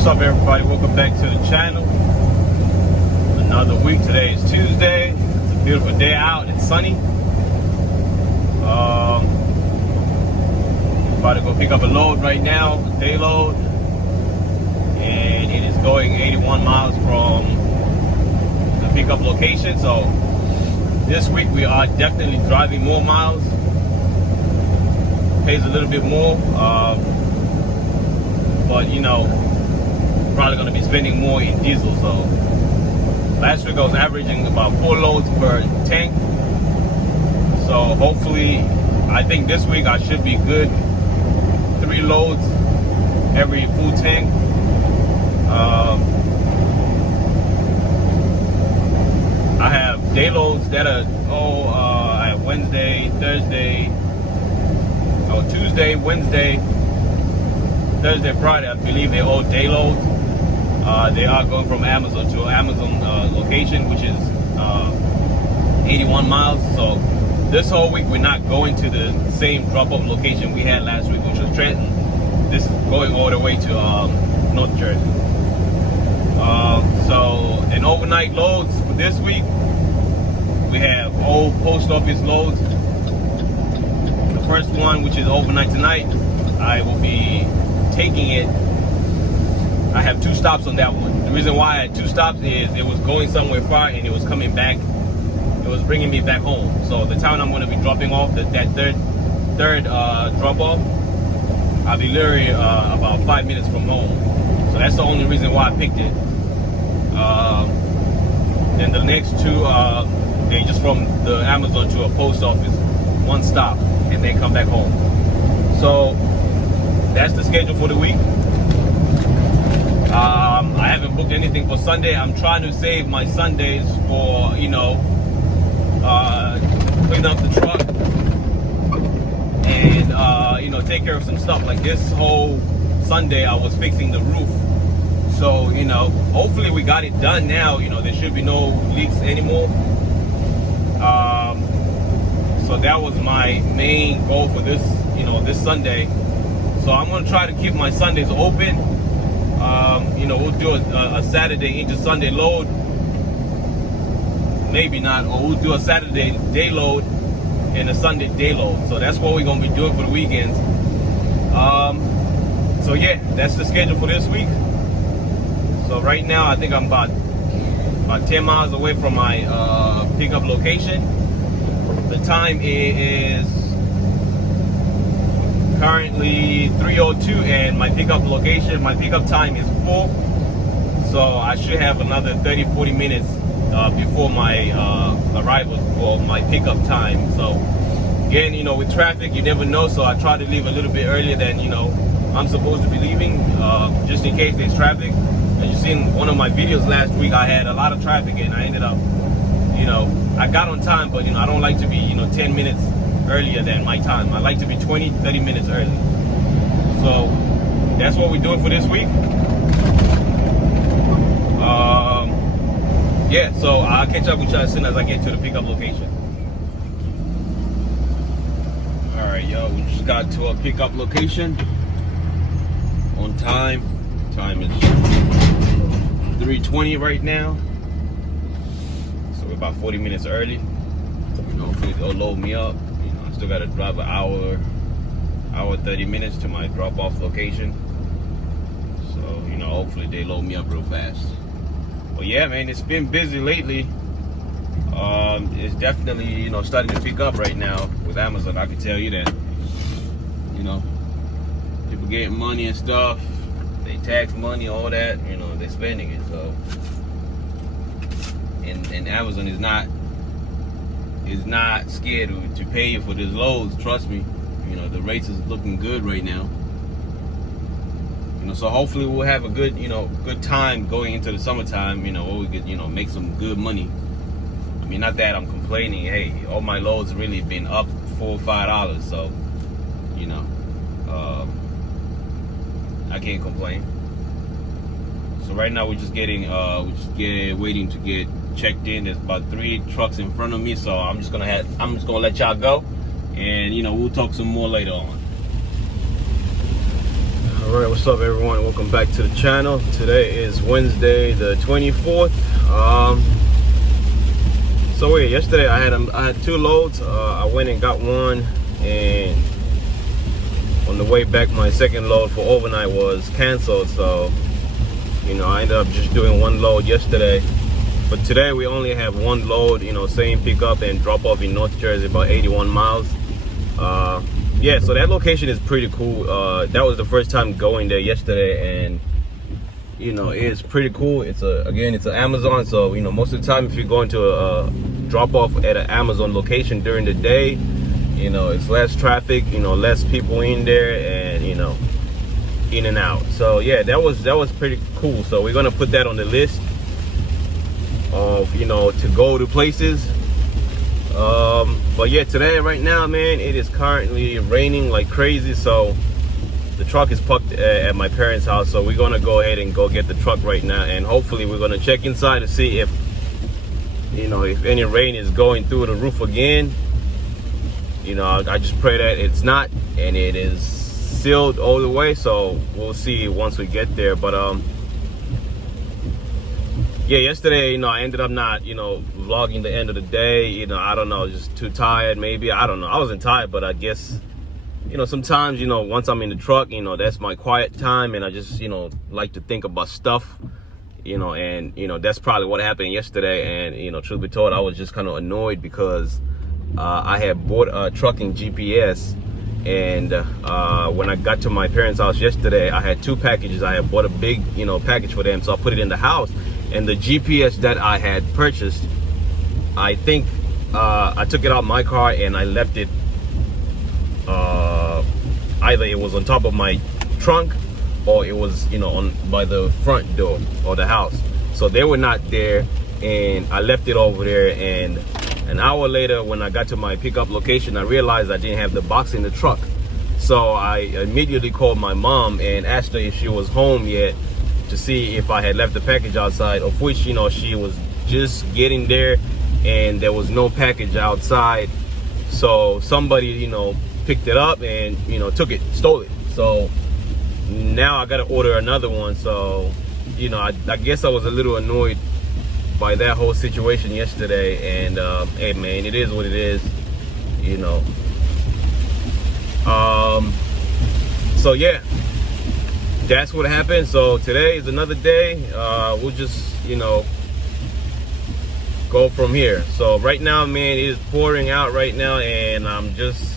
What's up, everybody? Welcome back to the channel. Another week. Today is Tuesday. It's a beautiful day out. It's sunny. About to go pick up a load right now, a day load, and it is going 81 miles from the pickup location. So this week we are definitely driving more miles. Pays a little bit more, but you know, probably going to be spending more in diesel. So last week I was averaging about 4 loads per tank. So hopefully, I think this week I should be good. 3 loads every full tank. I have day loads that are I have Wednesday, Thursday, Tuesday, Wednesday, Thursday, Friday. I believe they're all day loads. They are going from Amazon to Amazon location, which is 81 miles. So this whole week we're not going to the same drop-off location we had last week, which was Trenton. This is going all the way to North Jersey. So an overnight loads for this week, we have old post office loads. The first one, which is overnight tonight, I will be taking it. I have 2 stops on that one. The reason why I had 2 stops is it was going somewhere far and it was coming back. It was bringing me back home. So the town I'm going to be dropping off, that third drop off, I'll be literally about 5 minutes from home. So that's the only reason why I picked it. Then the next 2, they just from the Amazon to a post office, 1 stop, and then come back home. So that's the schedule for the week. I haven't booked anything for Sunday. I'm trying to save my Sundays for, you know, clean up the truck and, you know, take care of some stuff. Like this whole Sunday, I was fixing the roof. So, you know, hopefully we got it done now. You know, there should be no leaks anymore. So that was my main goal for this, you know, this Sunday. So I'm going to try to keep my Sundays open. You know, we'll do a Saturday into Sunday load. Maybe not, or we'll do a Saturday day load and a Sunday day load. So that's what we're going to be doing for the weekends. So yeah, that's the schedule for this week. So right now, I think I'm about 10 miles away from my pickup location. The time is currently 3:02, and my pickup location, my pickup time is 4. So I should have another 30-40 minutes before my arrival or my pickup time. So again, you know, with traffic, you never know. So I try to leave a little bit earlier than, you know, I'm supposed to be leaving, just in case there's traffic. As you seen in one of my videos last week, I had a lot of traffic and I ended up, you know, I got on time, but you know, I don't like to be, you know, 10 minutes earlier than my time. I like to be 20-30 minutes early. So that's what we're doing for this week. Yeah, so I'll catch up with you as soon as I get to the pickup location. All right, yo, we just got to a pickup location on time. Time is 3:20 right now. So we're about 40 minutes early. You know, hopefully they'll load me up. You know, I still got to drive an hour 30 minutes to my drop-off location. So, you know, hopefully they load me up real fast. But yeah, man, it's been busy lately. It's definitely, you know, starting to pick up right now with Amazon. I can tell you that. You know, people getting money and stuff. They tax money, all that. You know, they're spending it. So, and Amazon is not scared to pay you for these loads. Trust me. You know, the rates is looking good right now. You know, so hopefully we'll have a good, you know, good time going into the summertime. You know, where we could, you know, make some good money. I mean, not that I'm complaining. Hey, all my loads really been up $4 or $5. So, you know, I can't complain. So right now we're just waiting to get checked in. There's about 3 trucks in front of me, so I'm just gonna let y'all go, and you know, we'll talk some more later on. Alright, what's up everyone? Welcome back to the channel. Today is Wednesday the 24th. So wait, yesterday I had 2 loads. I went and got one, and on the way back my second load for overnight was canceled, so I ended up just doing 1 load yesterday. But today we only have 1 load, same pickup and drop off in North Jersey, about 81 miles. Yeah, so that location is pretty cool. That was the first time going there yesterday, and it's pretty cool. It's an Amazon, so most of the time if you're going to a drop off at an Amazon location during the day, it's less traffic, less people in there, and in and out. So yeah, that was pretty cool. So we're gonna put that on the list of to go to places. But yeah, today right now, man, it is currently raining like crazy, so the truck is parked at my parents' house, so we're gonna go ahead and go get the truck right now, and hopefully we're gonna check inside to see if if any rain is going through the roof again. I just pray that it's not, and it is sealed all the way, so we'll see once we get there. But yeah, yesterday, I ended up not, vlogging the end of the day. I don't know, just too tired maybe. I don't know. I wasn't tired, but I guess, sometimes, once I'm in the truck, that's my quiet time, and I just, like to think about stuff, and, that's probably what happened yesterday. And, truth be told, I was just kind of annoyed because I had bought a trucking GPS, and when I got to my parents' house yesterday, I had 2 packages. I had bought a big, package for them, so I put it in the house. And the GPS that I had purchased, I think I took it out my car and I left it, either it was on top of my trunk or it was, on by the front door or the house. So they were not there, and I left it over there. And an hour later, when I got to my pickup location, I realized I didn't have the box in the truck. So I immediately called my mom and asked her if she was home yet, to see if I had left the package outside, of which she was just getting there and there was no package outside. So somebody picked it up and stole it. So now I gotta order another one. So I guess I was a little annoyed by that whole situation yesterday, and hey man, it is what it is. So yeah, that's what happened. So today is another day. We'll just go from here. So right now, man, it is pouring out right now, and I'm just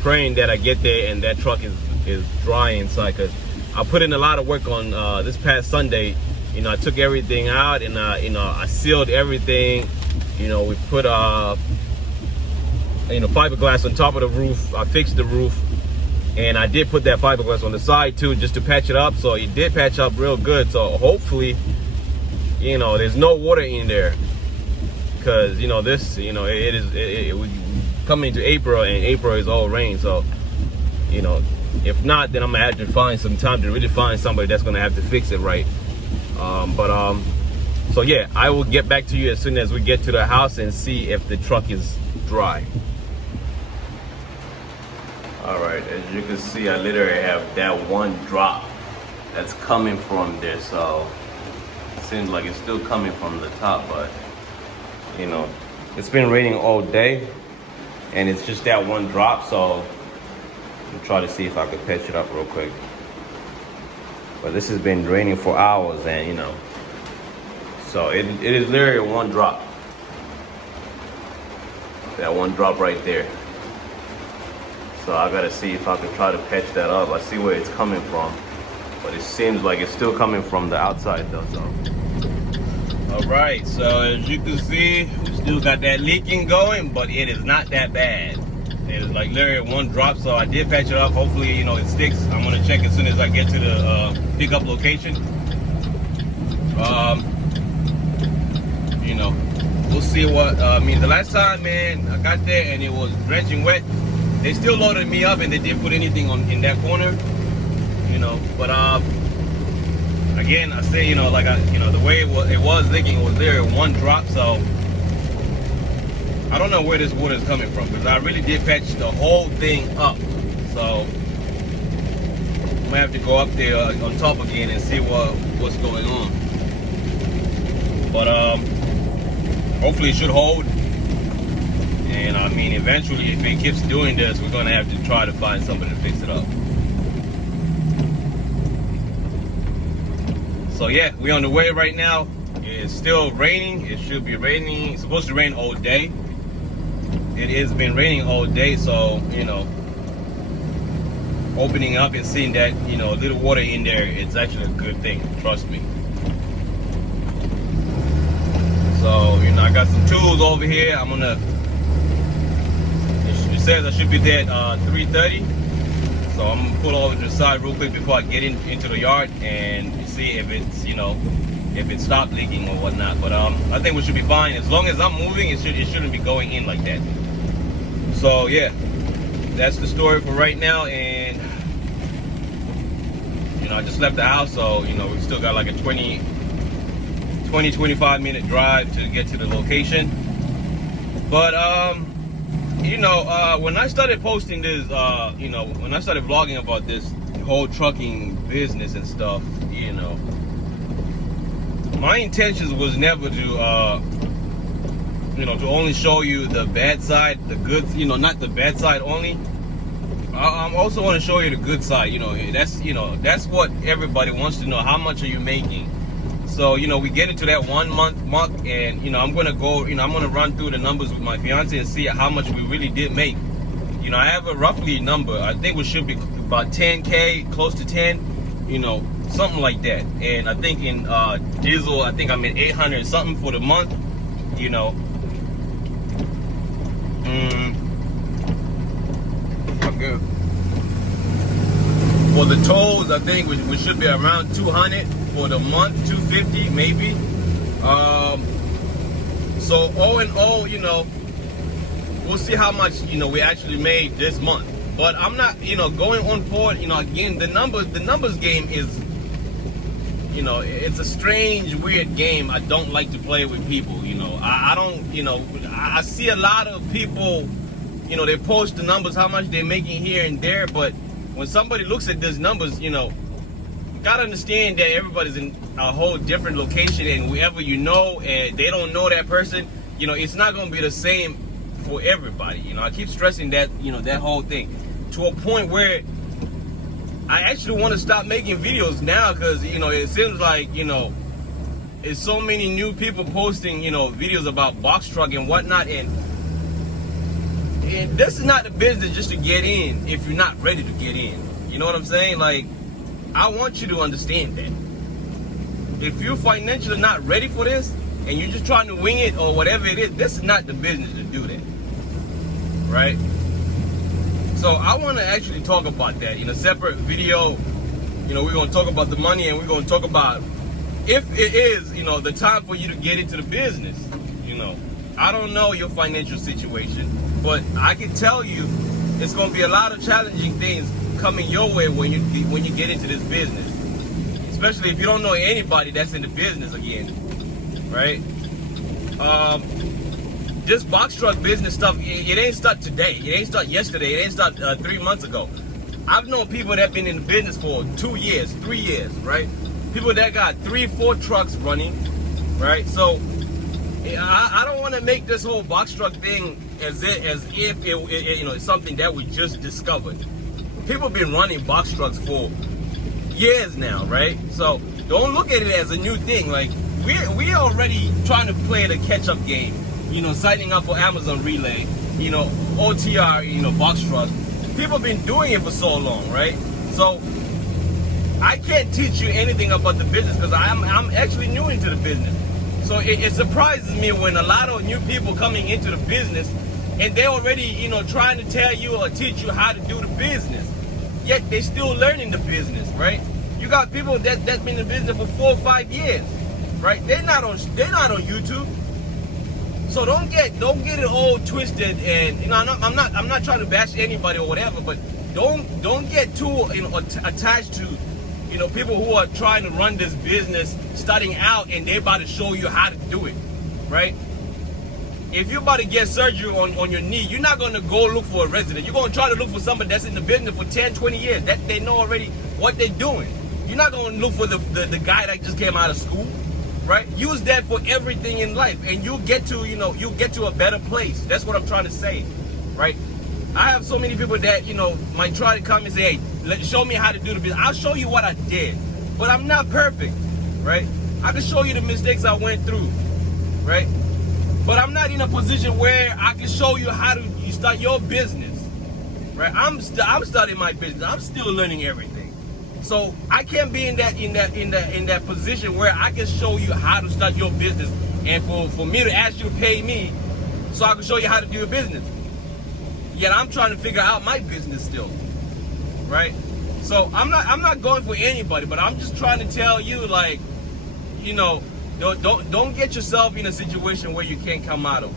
praying that I get there and that truck is dry inside, because I put in a lot of work on this past Sunday. I took everything out, and I sealed everything. We put fiberglass on top of the roof. I fixed the roof, and I did put that fiberglass on the side too, just to patch it up. So it did patch up real good. So hopefully, there's no water in there, because this, we coming into April, and April is all rain. So if not, then I'm gonna have to find some time to really find somebody that's gonna have to fix it right. So yeah, I will get back to you as soon as we get to the house and see if the truck is dry. All right, as you can see, I literally have that 1 drop that's coming from there. So it seems like it's still coming from the top, but it's been raining all day, and it's just that 1 drop. So I'll try to see if I can patch it up real quick. But this has been raining for hours, and so it is literally 1 drop. That 1 drop right there. So I gotta see if I can try to patch that up. I see where it's coming from, but it seems like it's still coming from the outside though. So all right, so as you can see, we still got that leaking going, but it is not that bad. It is like literally 1 drop. So I did patch it up. Hopefully it sticks. I'm gonna check as soon as I get to the pickup location. We'll see what the last time, man, I got there and it was drenching wet. They still loaded me up, and they didn't put anything in that corner, but again, I say, the way it was leaking, it was there 1 drop. So I don't know where this water is coming from, because I really did patch the whole thing up. So might have to go up there on top again and see what's going on. But hopefully it should hold. And I mean, eventually, if it keeps doing this, we're gonna have to try to find somebody to fix it up. So yeah, we're on the way right now. It's still raining. It should be raining. It's supposed to rain all day. It has been raining all day, so you know, opening up and seeing that, you know, a little water in there, it's actually a good thing. Trust me. So you know, I got some tools over here. I'm gonna. It says I should be there at 3:30. So I'm gonna pull over to the side real quick before I get into the yard and see if it's, you know, if it stopped leaking or whatnot. But I think we should be fine as long as I'm moving. It shouldn't be going in like that. So yeah, that's the story for right now. And you know, I just left the house, so you know, we still got like a 25 minute drive to get to the location. But you know, when I started posting this, you know, when I started vlogging about this whole trucking business and stuff, you know, my intentions was never to, you know, to only show you the bad side, the good, you know, not the bad side only. I also want to show you the good side. You know, that's what everybody wants to know. How much are you making? So, you know, we get into that 1 month mark, and you know, I'm gonna go, you know, I'm gonna run through the numbers with my fiance and see how much we really did make. You know, I have a roughly number. I think we should be about 10K, close to 10, you know, something like that. And I think in diesel, I think I'm at 800 something for the month, you know. Okay. For the tolls, I think we should be around 200 for the month, 250 maybe. So all in all, you know, we'll see how much, you know, we actually made this month. But I'm not, you know, going on forward, you know, again, the numbers game is, you know, it's a strange, weird game. I don't like to play with people, you know. I don't, you know, I see a lot of people, you know, they post the numbers, how much they're making here and there, but when somebody looks at these numbers, you know, you gotta understand that everybody's in a whole different location, and whoever you know, and they don't know that person, you know, it's not gonna be the same for everybody. You know, I keep stressing that, you know, that whole thing to a point where I actually want to stop making videos now, because, you know, it seems like, you know, it's so many new people posting, you know, videos about box truck and whatnot, and this is not the business just to get in if you're not ready to get in. You know what I'm saying? Like, I want you to understand that. If you're financially not ready for this, and you're just trying to wing it or whatever it is, this is not the business to do that. Right? So I want to actually talk about that in a separate video. You know, we're going to talk about the money, and we're going to talk about if it is, you know, the time for you to get into the business. You know, I don't know your financial situation, but I can tell you it's going to be a lot of challenging things coming your way when you get into this business, especially if you don't know anybody that's in the business again, right? This box truck business stuff, it ain't start today. It ain't start yesterday. It ain't start 3 months ago. I've known people that have been in the business for 2 years, 3 years, right? People that got 3, 4 trucks running, right? So I don't want to make this whole box truck thing as if it you know, it's something that we just discovered. People have been running box trucks for years now, right? So don't look at it as a new thing. Like, we're already trying to play the catch-up game. You know, signing up for Amazon Relay, you know, OTR, you know, box truck. People have been doing it for so long, right? So I can't teach you anything about the business because I'm actually new into the business. So it surprises me when a lot of new people coming into the business, and they're already, you know, trying to tell you or teach you how to do the business. Yet they're still learning the business, right? You got people that's been in the business for 4 or 5 years, right? They're not on YouTube. So don't get it all twisted, and, you know, I'm not trying to bash anybody or whatever, but don't get too, you know, attached to, you know, people who are trying to run this business starting out, and they're about to show you how to do it, right? If you're about to get surgery on your knee, you're not going to go look for a resident. You're going to try to look for somebody that's in the business for 10, 20 years. That they know already what they're doing. You're not gonna look for the guy that just came out of school, right? Use that for everything in life, and you'll get to, you'll get to a better place. That's what I'm trying to say, right? I have so many people that, might try to come and say, hey, show me how to do the business. I'll show you what I did, but I'm not perfect, right? I can show you the mistakes I went through, right? But I'm not in a position where I can show you how to start your business, right? I'm starting my business. I'm still learning everything. So I can't be in that position where I can show you how to start your business, and for me to ask you to pay me so I can show you how to do your business. Yet I'm trying to figure out my business still, right? So I'm not going for anybody, but I'm just trying to tell you, like, don't get yourself in a situation where you can't come out of,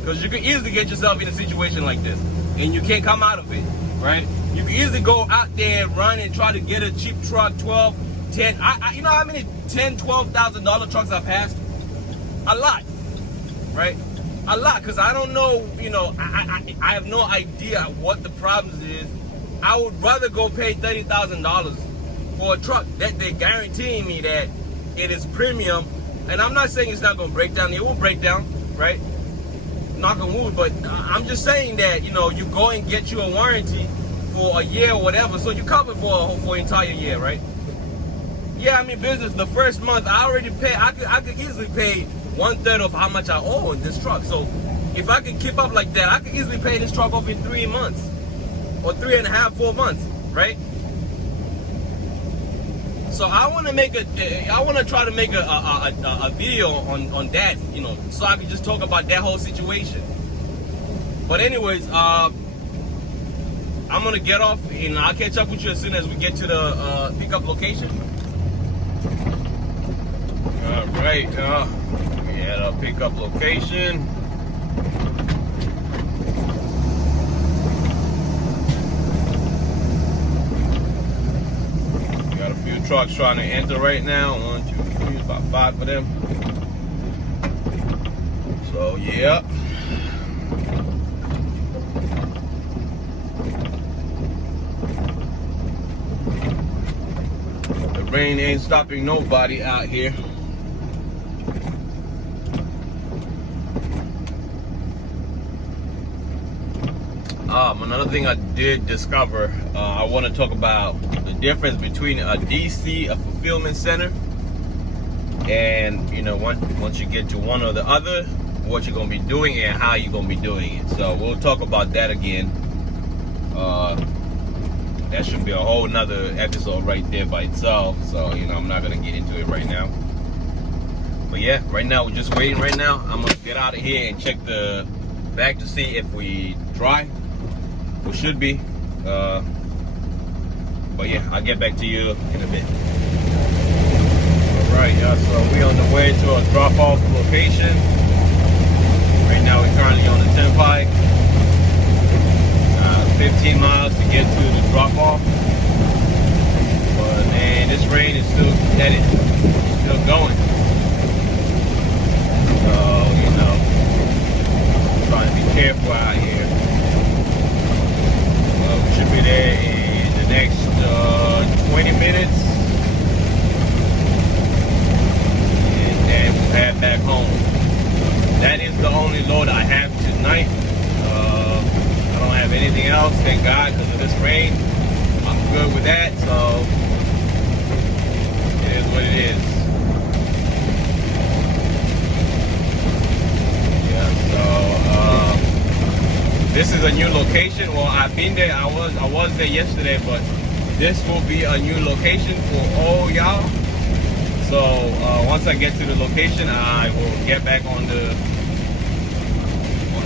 because you can easily get yourself in a situation like this and you can't come out of it, right? You can easily go out there and run and try to get a cheap truck, 12, 10. You know how many $10,000, $12,000 trucks I passed? A lot, right? A lot, because I don't know, I have no idea what the problems is. I would rather go pay $30,000 for a truck that they're guaranteeing me that it is premium. And I'm not saying it's not going to break down. It will break down, right? Knock on wood. But I'm just saying that, you go and get you a warranty for a year or whatever, so you cover for an entire year, right? Yeah, I'm in business. The first month I already pay. I could easily pay 1/3 of how much I owe in this truck. So if I can keep up like that, I could easily pay this truck off in 3 months or 3.5, 4 months, right? So I want to try to make a video on that, so I can just talk about that whole situation. But anyways, I'm gonna get off and I'll catch up with you as soon as we get to the pickup location. All right, we at our pickup location. Got a few trucks trying to enter right now. 1, 2, 3, about 5 of them. So yeah. Rain ain't stopping nobody out here. Another thing I did discover, I want to talk about the difference between a DC, a fulfillment center, and once you get to one or the other, what you're gonna be doing and how you're gonna be doing it. So we'll talk about that again. That should be a whole nother episode right there by itself. So, I'm not going to get into it right now. But yeah, right now, we're just waiting right now. I'm going to get out of here and check the back to see if we dry. We should be. But yeah, I'll get back to you in a bit. Alright, so we're on the way to a drop-off location. Right now, we're currently on the Turnpike. 15 miles to get to the drop-off, but man, this rain is still headed, still going. So trying to be careful out here. We should be there in the next 20 minutes, and then we'll head back home. That is the only load I have tonight. I don't have anything else, thank God, because of this rain. I'm good with that, so it is what it is. Yeah, so this is a new location. Well, I've been there. I was there yesterday, but this will be a new location for all y'all. So once I get to the location, I will get back on the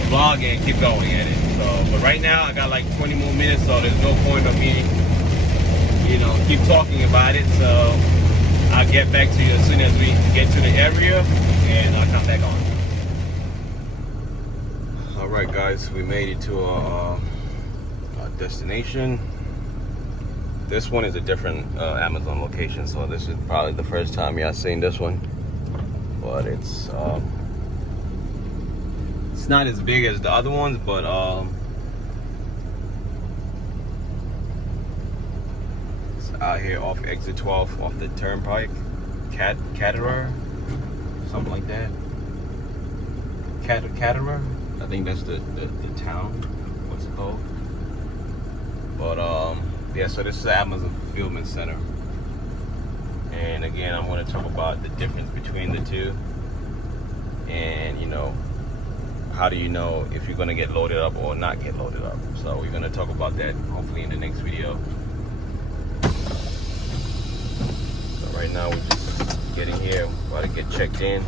vlog and keep going at it. So, but right now I got like 20 more minutes, so there's no point of me, keep talking about it. So I'll get back to you as soon as we get to the area, and I'll come back on. All right, guys, we made it to our destination. This one is a different Amazon location, so this is probably the first time y'all seen this one, but it's not as big as the other ones, but out here off exit 12 off the turnpike. Caterer, something like that. Caterer, I think that's the town. What's it called? But yeah, so this is the Amazon fulfillment center. And again, I'm going to talk about the difference between the two, and you know, how do you know if you're going to get loaded up or not get loaded up. So we're going to talk about that hopefully in the next video. So right now we're just getting here, about to get checked in.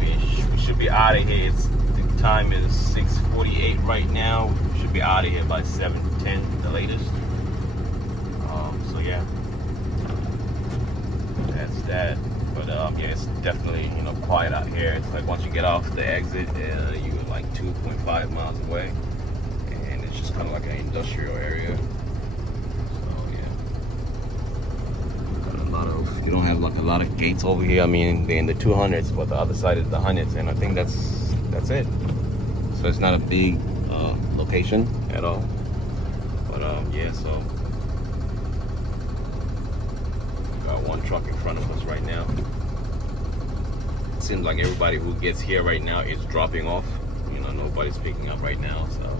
And we should be out of here. The time is 6:48 right now. We should be out of here by 7:10 the latest. So yeah, that's that. But yeah, it's definitely, you know, quiet out here. It's like once you get off the exit, you're like 2.5 miles away, and it's just kind of like an industrial area. So yeah, got a lot of, you don't have like a lot of gates over here. I mean, they're in the 200s, but the other side is the hundreds, and I think that's it. So it's not a big location at all. But yeah, so got one truck in front of us right now. It seems like everybody who gets here right now is dropping off. You know, nobody's picking up right now. So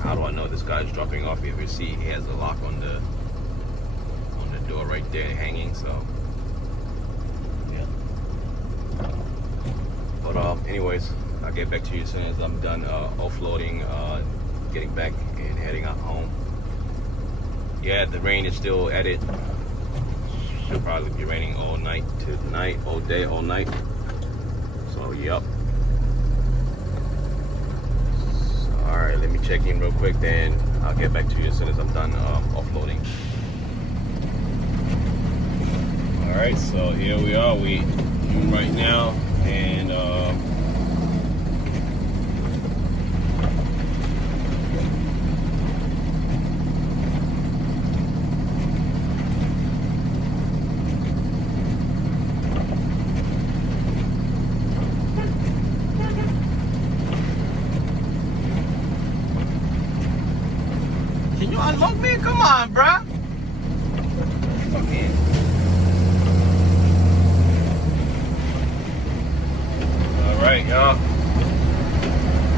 how do I know this guy's dropping off? If you see, he has a lock on the door right there hanging. So yeah. But anyways, I'll get back to you as soon as I'm done offloading, getting back and heading out home. Yeah, the rain is still at it. Should probably be raining all night tonight, all day, all night. So, yep. So, all right, let me check in real quick, then I'll get back to you as soon as I'm done offloading. All right, so here we are. We right now, and can you unlock me? Come on, bruh. Fucking. Alright, y'all.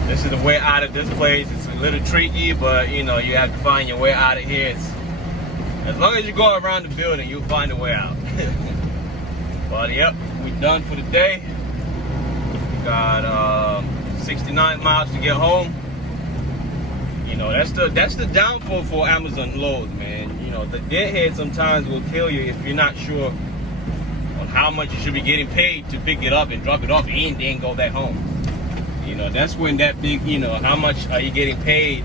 This is the way out of this place. It's a little tricky, but you know, you have to find your way out of here. As long as you go around the building, you'll find a way out. But yep, we're done for the day. We got 69 miles to get home. You know, that's the downfall for Amazon loads, man. You know, the deadhead sometimes will kill you if you're not sure on how much you should be getting paid to pick it up and drop it off and then go back home. You know, that's when that big, you know, how much are you getting paid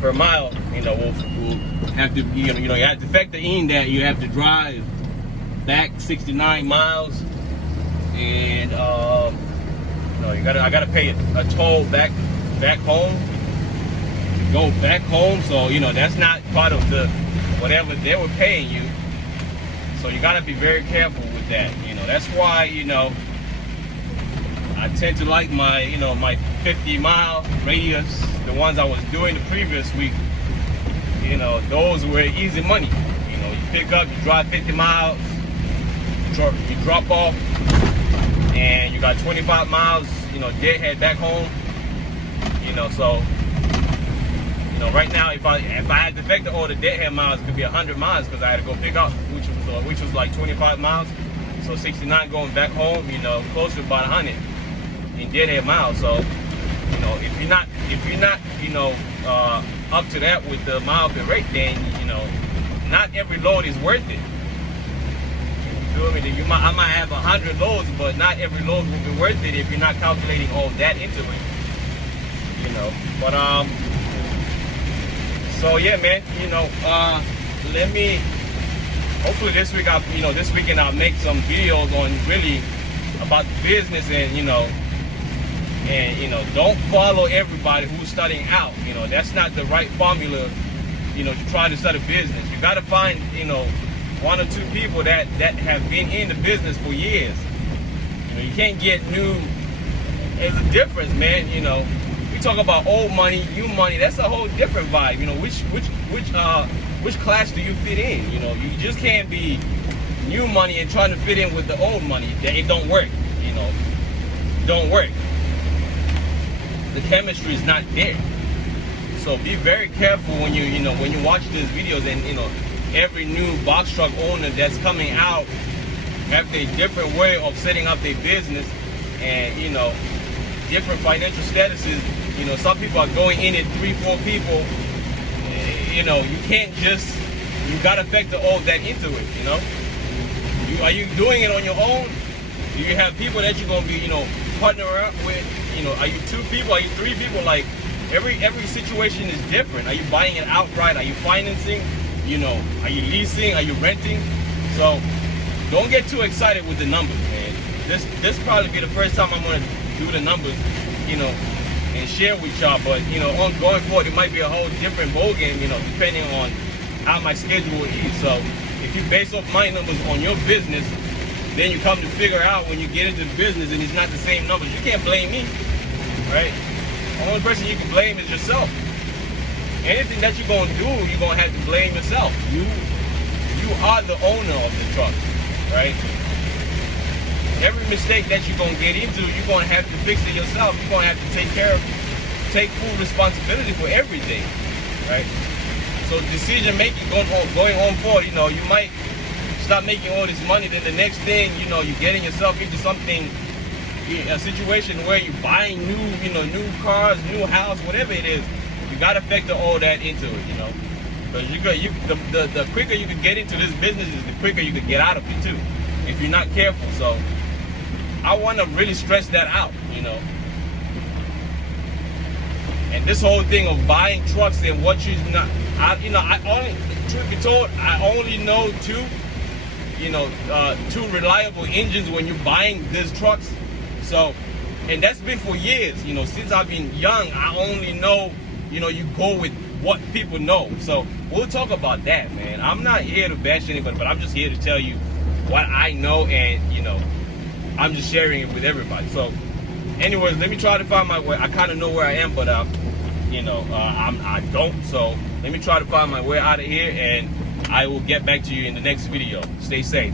per mile, you know, will have to, you know, you have to factor in that you have to drive back 69 miles, and you know, I gotta pay a toll back home to go back home. So you know, that's not part of the whatever they were paying you. So you gotta be very careful with that. You know, that's why, you know, I tend to like my, you know, my 50-mile radius, the ones I was doing the previous week. You know, those were easy money. You know, you pick up, you drive 50 miles, you drop off, and you got 25 miles, you know, deadhead back home. You know, so, you know, right now, if I had to factor all the deadhead miles, it could be 100 miles because I had to go pick up, which was like 25 miles. So 69 going back home, you know, close to about 100 in deadhead miles. So, you know, if you're not, you know, up to that with the mile per rate, then, you know, not every load is worth it. You feel me? I might have 100 loads, but not every load will be worth it if you're not calculating all that into it. You know, but so yeah, man. You know, hopefully this week, this weekend I'll make some videos on really about the business, and you know, don't follow everybody who's starting out. You know, that's not the right formula. You know, to try to start a business, you got to find, you know, one or two people that have been in the business for years. You You can't get new. It's a difference, man. We talk about old money, new money. That's a whole different vibe. Which class do you fit in? You just can't be new money and trying to fit in with the old money. It don't work. Don't work. The chemistry is not there. So be very careful when when you watch these videos, and every new box truck owner that's coming out have a different way of setting up their business, and different financial statuses. Some people are going in at 3-4 people. You can't just, you gotta factor all that into it. Are you doing it on your own? Do you have people that you're gonna be partner up with? Are you 2 people? Are you 3 people? Like every situation is different. Are you buying it outright? Are you financing? Are you leasing? Are you renting? So don't get too excited with the numbers, man. This probably be the first time I'm gonna do the numbers, and share with y'all. But on going forward, it might be a whole different ball game, depending on how my schedule is. So if you base off my numbers on your business, then you come to figure out when you get into the business and it's not the same numbers. You can't blame me, right? The only person you can blame is yourself. Anything that you're gonna do, you're gonna have to blame yourself. You are the owner of the truck, right? Every mistake that you're gonna get into, you're gonna have to fix it yourself. You're gonna have to take full responsibility for everything, right? So decision making going on forward, you might start making all this money, then the next thing, you're getting yourself into something, a situation where you're buying new cars, new house, whatever it is. You gotta factor all that into it, because the quicker you can get into this business, is the quicker you can get out of it too, if you're not careful. So I want to really stress that out, And this whole thing of buying trucks and what you not, I only, truth be told, I only know 2 reliable engines when you're buying these trucks. So, and that's been for years, since I've been young. I only know, you go with what people know. So we'll talk about that, man. I'm not here to bash anybody, but I'm just here to tell you what I know, and I'm just sharing it with everybody. So anyways, let me try to find my way. I kind of know where I am, but I don't. So let me try to find my way out of here, and I will get back to you in the next video. Stay safe.